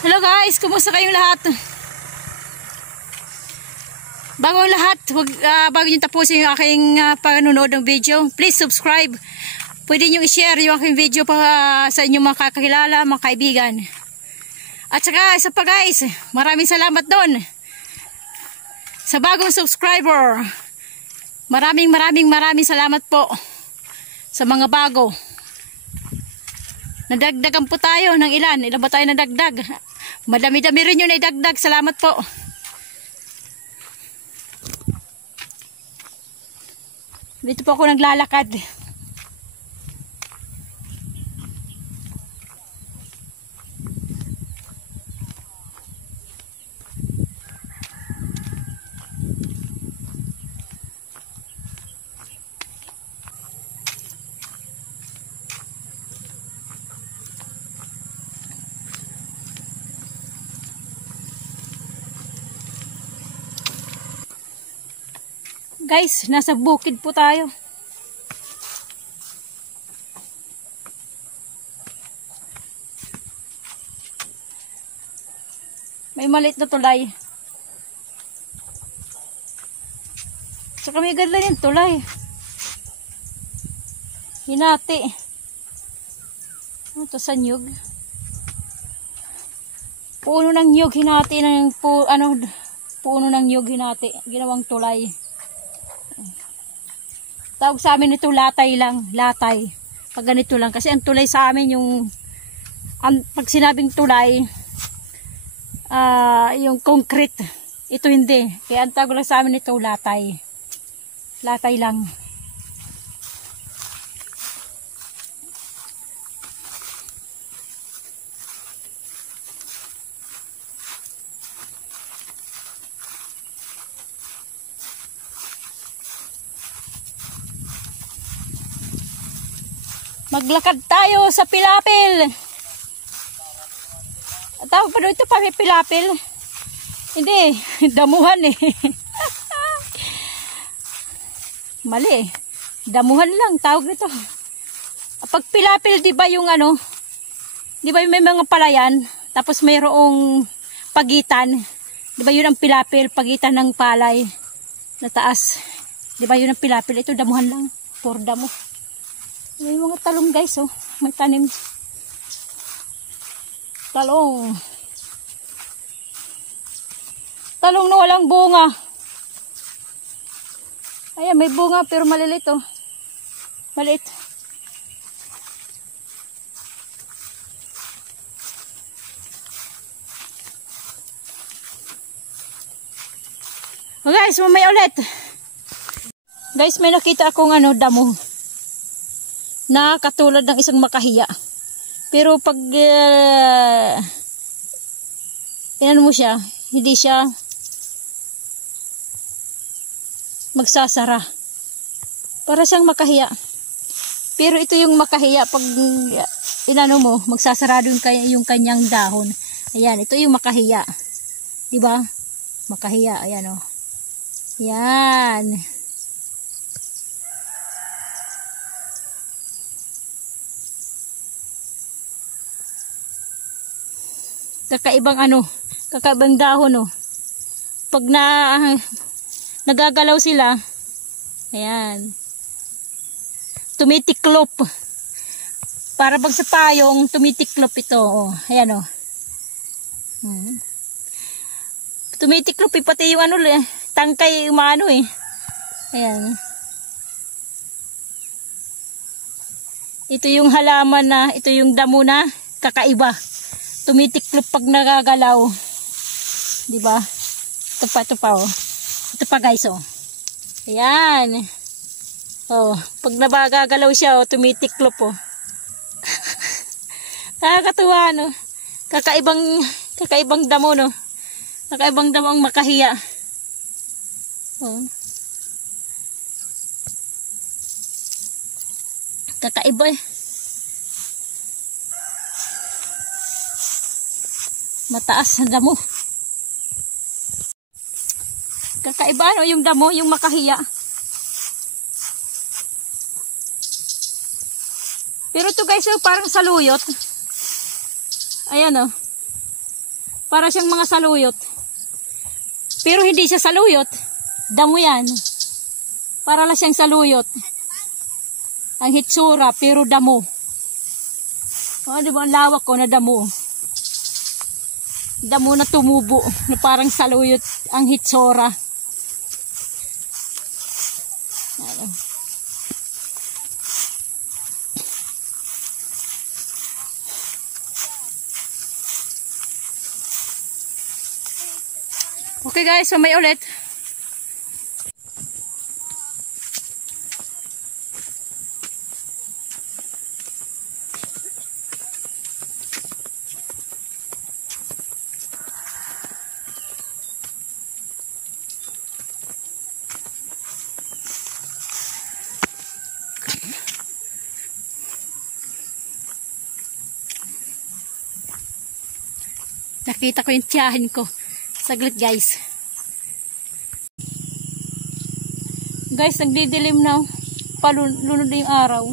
Hello guys, kumusta kayong lahat? Bago ang lahat, bago nyo tapusin yung aking panonood ng video, please subscribe. Pwede nyo i-share yung aking video sa inyong mga kakilala, mga kaibigan. At saka isa pa guys, maraming salamat doon sa bagong subscriber. Maraming salamat po sa mga bago. Nadagdagan po tayo ng ilan ba tayo nadagdag? Madami-dami rin yung naidagdag. Salamat po. Dito po ako naglalakad. Guys, nasa bukid po tayo. May maliit na tulay. Saka may ganda yung tulay. Hinati. Ito sa nyug. Puno ng nyug hinati ng puno ng nyug hinati. Ginawang tulay. Tawag sa amin ito latay lang, latay. Pag ganito lang kasi ang tulay sa amin pag sinabing tulay yung concrete. Ito hindi. Kaya ang tawag lang sa amin ito latay. Latay lang. Maglakad tayo sa pilapil. Tawag pa doon ito pa pilapil. Hindi, damuhan eh. Mali. Damuhan lang tawag nito. Pag pilapil, di ba yung di ba yung may mga palayan, tapos mayroong pagitan. Di ba yun ang pilapil, pagitan ng palay na taas. Di ba yun ang pilapil? Ito damuhan lang. Puro damo. May mga talong guys, oh. May tanim. Talong. Talong na walang bunga. Ayan, may bunga pero malilit, oh. Maliit. Oh, guys, mamaya ulit. Guys, may nakita akong damo. Na katulad ng isang makahiya. Pero pag mo siya, hindi siya magsasara. Para siyang makahiya. Pero ito yung makahiya pag mo, magsasarado yung kanyang dahon. Ayan, ito yung makahiya. 'Di ba? Makahiya, ayan oh. Yan. Kakaibang dahon oh. Pag nagagalaw sila, ayan. Tumitiklop. Para pag sa payong, tumitiklop ito oh. Ayan oh. Tumitiklop pati yung tangkay umaano eh. Ayan. Ito yung halaman ito yung damo na kakaiba. Tumitiklop pag nagagalaw. 'Di ba? Ito pa oh. Ito pa guys oh. Ayan. Oh, pag nagagalaw siya oh, tumitiklop oh. Nakakatuwa no. Kakaibang damo no. Kakaibang damo ang makahiya. Oh. Kakaiba eh. Mataas na damo. Kakaiba yung damo, yung makahiya. Pero ito guys, parang saluyot. Ayan oh. Para siyang mga saluyot. Pero hindi siya saluyot. Damo yan. Para lang siyang saluyot. Ang hitsura, pero damo. O, di ba ang lawak ko na damo? Damo na tumubo. Na parang saluyot ang hitsura. Okay guys, so may ulit. Nakita ko yung tiyahin ko. Saglit guys. Guys, nagdidilim na. Palunod na yung araw.